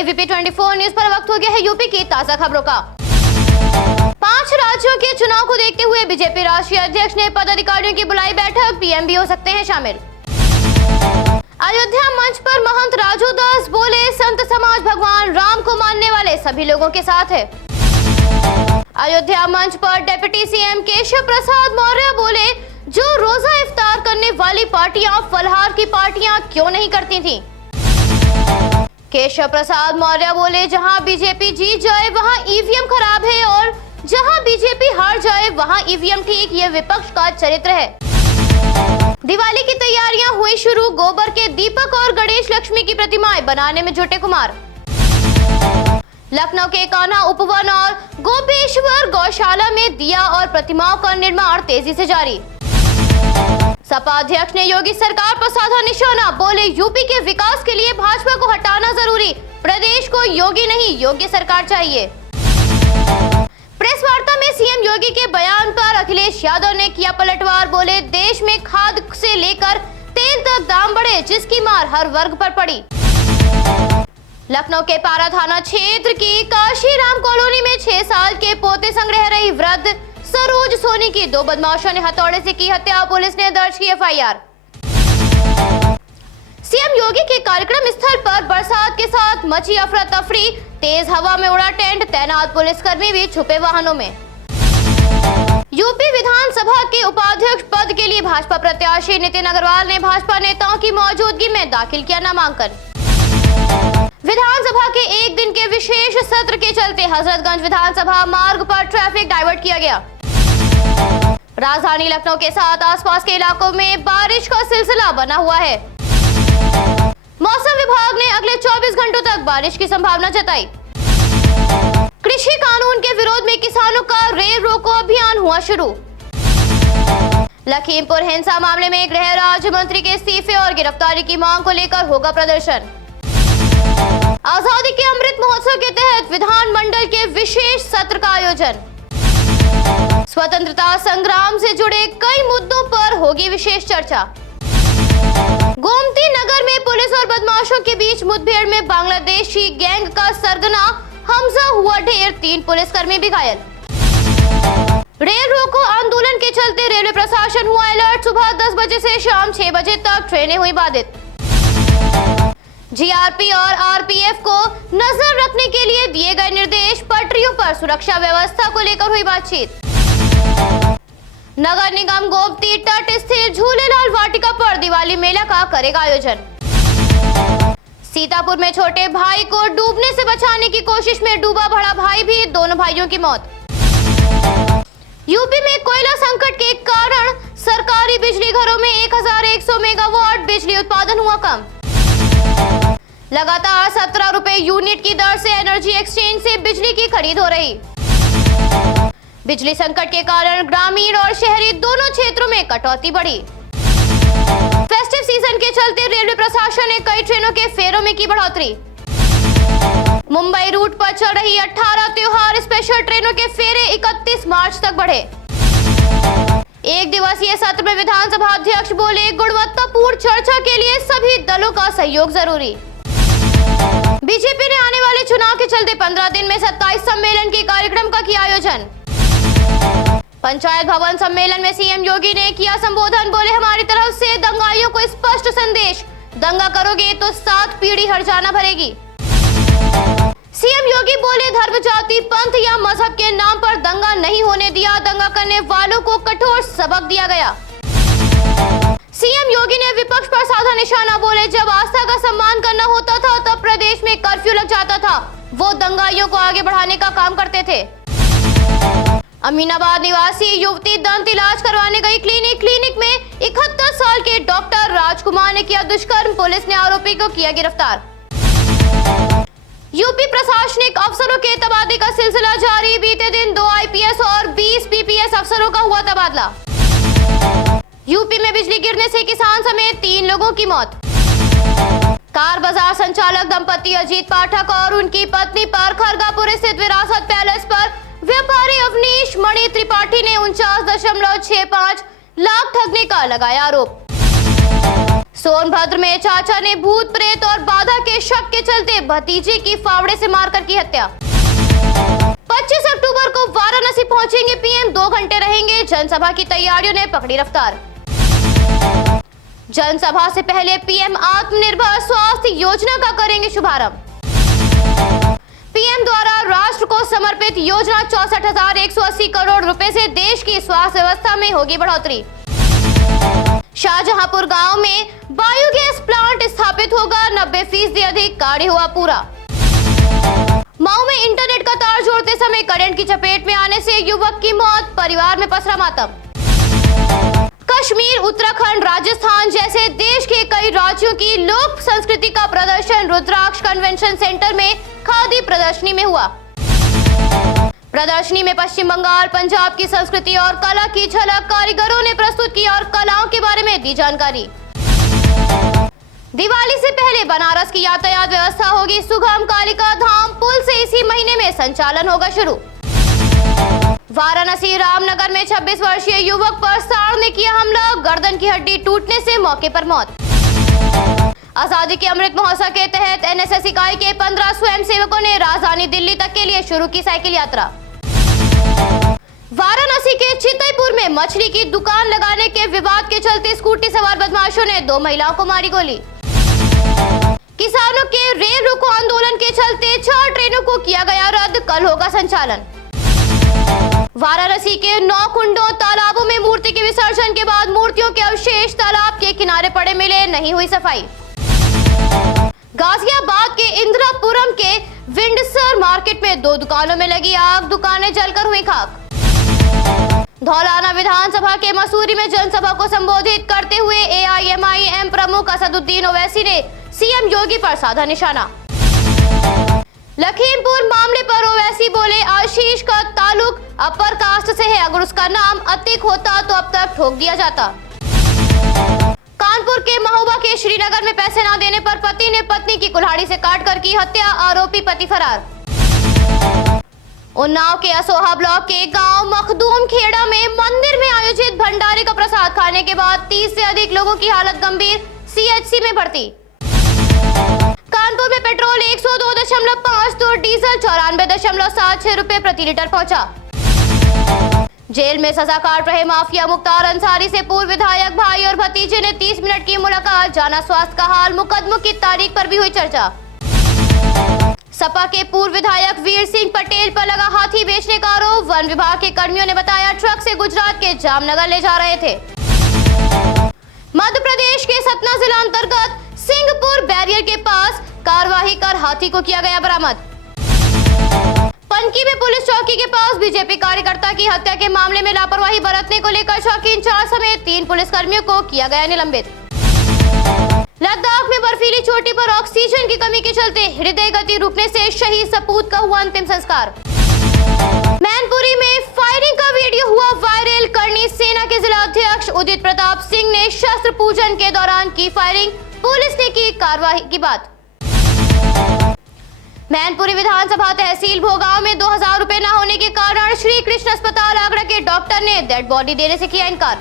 ABP 24 news पर वक्त हो गया है यूपी की ताजा खबरों का। 5 राज्यों के चुनाव को देखते हुए बीजेपी राष्ट्रीय अध्यक्ष ने पदाधिकारियों की बुलाई बैठक, पीएम भी हो सकते हैं शामिल। अयोध्या मंच पर महंत राजू दास बोले, संत समाज भगवान राम को मानने वाले सभी लोगों के साथ है। अयोध्या मंच पर डिप्टी सीएम केशव प्रसाद मौर्य बोले, जो रोजा इफ्तार करने वाली पार्टियां फलाहार की पार्टियां क्यों नहीं करती थीं? केशव प्रसाद मौर्य बोले, जहां बीजेपी जीत जाए वहां ईवीएम खराब है और जहां बीजेपी हार जाए वहां ईवीएम ठीक, ये विपक्ष का चरित्र है। दिवाली की तैयारियां हुई शुरू, गोबर के दीपक और गणेश लक्ष्मी की प्रतिमाएं बनाने में जुटे कुमार। लखनऊ के कान्हा उपवन और गोपेश्वर गौशाला में दिया और प्रतिमाओं का निर्माण तेजी से जारी। सपा अध्यक्ष ने योगी सरकार पर साधा निशाना, बोले यूपी के विकास के लिए भाजपा को हटाना जरूरी, प्रदेश को योगी नहीं योग्य सरकार चाहिए। प्रेस वार्ता में सीएम योगी के बयान पर अखिलेश यादव ने किया पलटवार, बोले देश में खाद से लेकर तेल तक दाम बढ़े, जिसकी मार हर वर्ग पर पड़ी। लखनऊ के पारा थाना क्षेत्र की काशीराम कॉलोनी में 6 साल के पोते संग रह रही वृद्ध सरोज सोनी की 2 बदमाशों ने हथौड़े से की हत्या, पुलिस ने दर्ज की एफआईआर। सीएम योगी के कार्यक्रम स्थल पर बरसात के साथ मची अफरा तफरी, तेज हवा में उड़ा टेंट, तैनात पुलिसकर्मी भी छुपे वाहनों में। यूपी विधानसभा के उपाध्यक्ष पद के लिए भाजपा प्रत्याशी नितिन अग्रवाल ने भाजपा नेताओं की मौजूदगी में दाखिल किया नामांकन। विधानसभा के एक दिन के विशेष सत्र के चलते हजरतगंज विधानसभा मार्ग पर ट्रैफिक डाइवर्ट किया गया। राजधानी लखनऊ के साथ आसपास के इलाकों में बारिश का सिलसिला बना हुआ है। मौसम विभाग ने अगले 24 घंटों तक बारिश की संभावना जताई। कृषि कानून के विरोध में किसानों का रेल रोको अभियान हुआ शुरू। लखीमपुर हिंसा मामले में गृह राज्य मंत्री के इस्तीफे और गिरफ्तारी की मांग को लेकर होगा प्रदर्शन। आजादी के अमृत महोत्सव के तहत विधानमंडल के विशेष सत्र का आयोजन। स्वतंत्रता संग्राम से जुड़े कई मुद्दों पर होगी विशेष चर्चा। गोमती नगर में पुलिस और बदमाशों के बीच मुठभेड़ में बांग्लादेशी गैंग का सरगना हमजा हुआ ढेर, 3 पुलिसकर्मी भी घायल। रेल रोको आंदोलन के चलते रेलवे प्रशासन हुआ अलर्ट, सुबह 10 बजे से शाम 6 बजे तक ट्रेनें हुई बाधित। जीआरपी और आरपीएफ को नजर रखने के लिए दिए गए निर्देश, पटरियों पर सुरक्षा व्यवस्था को लेकर हुई बातचीत। नगर निगम गोमती तट स्थित झूलेलाल वाटिका पर दिवाली मेला का करेगा आयोजन। सीतापुर में छोटे भाई को डूबने से बचाने की कोशिश में डूबा बड़ा भाई भी, दोनों भाइयों की मौत। यूपी में कोयला संकट के कारण सरकारी बिजली घरों में 1100 मेगावाट बिजली उत्पादन हुआ कम। लगातार 17 रुपए यूनिट की दर से एनर्जी एक्सचेंज से बिजली की खरीद हो रही। बिजली संकट के कारण ग्रामीण और शहरी दोनों क्षेत्रों में कटौती बढ़ी। फेस्टिव सीजन के चलते रेलवे प्रशासन ने कई ट्रेनों के फेरों में की बढ़ोतरी। मुंबई रूट पर चल रही 18 त्योहार स्पेशल ट्रेनों के फेरे 31 मार्च तक बढ़े। एक दिवसीय सत्र में विधानसभा अध्यक्ष बोले, गुणवत्तापूर्ण चर्चा के लिए सभी दलों का सहयोग जरूरी। बीजेपी ने आने वाले चुनाव के चलते 15 दिन में 27 सम्मेलन के कार्यक्रम का किया आयोजन। पंचायत भवन सम्मेलन में सीएम योगी ने किया संबोधन, बोले हमारी तरफ से दंगाइयों को स्पष्ट संदेश, दंगा करोगे तो 7 पीढ़ी हर्जाना भरेगी। सीएम योगी बोले, धर्म जाति पंथ या मजहब के नाम पर दंगा नहीं होने दिया, दंगा करने वालों को कठोर सबक दिया गया। सीएम योगी ने विपक्ष पर साधा निशाना, बोले जब आस्था का सम्मान करना होता था तब प्रदेश में कर्फ्यू लग जाता था, वो दंगाइयों को आगे बढ़ाने का काम करते थे। अमीनाबाद निवासी युवती दंत इलाज करवाने गई क्लिनिक में 71 साल के डॉक्टर राजकुमार ने किया दुष्कर्म, पुलिस ने आरोपी को किया गिरफ्तार। यूपी प्रशासनिक अफसरों के तबादले का सिलसिला जारी, बीते दिन 2 आईपीएस और 20 पीपीएस अफसरों का हुआ तबादला। यूपी में बिजली गिरने से किसान समेत 3 लोगों की मौत। कार बाजार संचालक दंपति अजीत पाठक और उनकी पत्नी पर खरगापुर स्थित विरासत पैलेस पर व्यापारी अवनीश मणि त्रिपाठी ने 49.65 लाख ठगने का लगाया आरोप। सोनभद्र में चाचा ने भूत प्रेत और बाधा के शक के चलते भतीजे की फावड़े से मारकर की हत्या। 25 अक्टूबर को वाराणसी पहुंचेंगे पीएम, 2 घंटे रहेंगे। जनसभा की तैयारियों ने पकड़ी रफ्तार। जनसभा से पहले पीएम आत्मनिर्भर स्वास्थ्य योजना का करेंगे शुभारंभ। पीएम द्वारा राष्ट्र को समर्पित योजना 64,180 करोड़ रुपए से देश की स्वास्थ्य व्यवस्था में होगी बढ़ोतरी। शाहजहांपुर गांव में बायोगैस प्लांट स्थापित होगा, 90% अधिक कार्य हुआ पूरा। मऊ में इंटरनेट का तार जोड़ते समय करंट की चपेट में आने से युवक की मौत, परिवार में पसरा मातम। कश्मीर, उत्तराखंड, राजस्थान जैसे देश के कई राज्यों की लोक संस्कृति का प्रदर्शन रुद्राक्ष कन्वेंशन सेंटर में खादी प्रदर्शनी में हुआ। प्रदर्शनी में पश्चिम बंगाल, पंजाब की संस्कृति और कला की झलक कारीगरों ने प्रस्तुत की और कलाओं के बारे में दी जानकारी। दिवाली से पहले बनारस की यातायात व्यवस्था होगी सुगम। कालिका धाम पुल से इसी महीने में संचालन होगा शुरू। वाराणसी रामनगर में 26 वर्षीय युवक पर सांड ने किया हमला, गर्दन की हड्डी टूटने से मौके पर मौत। आजादी के अमृत महोत्सव के तहत एनएसएस इकाई के 15 स्वयंसेवकों ने राजधानी दिल्ली तक के लिए शुरू की साइकिल यात्रा। वाराणसी के चितईपुर में मछली की दुकान लगाने के विवाद के चलते स्कूटी सवार बदमाशों ने 2 महिलाओं को मारी गोली। किसानों के रेल रोको आंदोलन के चलते 4 ट्रेनों को किया गया रद्द, कल होगा संचालन। वाराणसी के 9 कुंडों तालाबों में मूर्ति के विसर्जन के बाद मूर्तियों के अवशेष तालाब के किनारे पड़े मिले, नहीं हुई सफाई। गाजियाबाद के इंदिरापुरम के विंडसर मार्केट में 2 दुकानों में लगी आग, दुकानें जलकर हुई खाक। धौलाना विधानसभा के मसूरी में जनसभा को संबोधित करते हुए एआईएमआईएम प्रमुख असदुद्दीन ओवैसी ने सीएम योगी पर साधा निशाना। लखीमपुर मामले पर ओवैसी बोले, आशीष का ताल्लुक अपर कास्ट से है, अगर उसका नाम अतिक होता तो अब तक ठोक दिया जाता। कानपुर के महोबा के श्रीनगर में पैसे न देने पर पति ने पत्नी की कुल्हाड़ी से काटकर की हत्या, आरोपी पति फरार। उन्नाव के असोहा ब्लॉक के गांव मखदूम खेड़ा में मंदिर में आयोजित भंडारे का प्रसाद खाने के बाद 30 से अधिक लोगों की हालत गंभीर, सीएचसी में भर्ती। कानपुर में पेट्रोल 102.5 तो डीजल 94.76 रुपए प्रति लीटर पहुंचा। जेल में सजा काट रहे माफिया मुख्तार अंसारी से पूर्व विधायक भाई और भतीजे ने 30 मिनट की मुलाकात, जाना स्वास्थ्य का हाल, मुकदमों की तारीख पर भी हुई चर्चा। सपा के पूर्व विधायक वीर सिंह पटेल पर लगा हाथी बेचने का आरोप, वन विभाग के कर्मियों ने बताया ट्रक से गुजरात के जामनगर ले जा रहे थे। मध्य प्रदेश के सतना जिला अंतर्गत सिंहपुर बैरियर के पास कार्रवाई कर हाथी को किया गया बरामद। पनकी में पुलिस चौकी के पास बीजेपी कार्यकर्ता की हत्या के मामले में लापरवाही बरतने को लेकर चौकी इंचार्ज समेत 3 पुलिसकर्मियों को किया गया निलंबित। लद्दाख में बर्फीली चोटी पर ऑक्सीजन की कमी के चलते हृदय गति रुकने से शहीद सपूत का हुआ अंतिम संस्कार। मैनपुरी में फायरिंग का वीडियो हुआ वायरल, करनी सेना के जिला अध्यक्ष उदित प्रताप सिंह ने शस्त्र पूजन के दौरान की फायरिंग, पुलिस ने की कार्रवाई की बात। मैनपुरी विधानसभा तहसील भोगांव में 2000 रुपए न होने के कारण श्री कृष्ण अस्पताल आगरा के डॉक्टर ने डेड बॉडी देने से किया इनकार।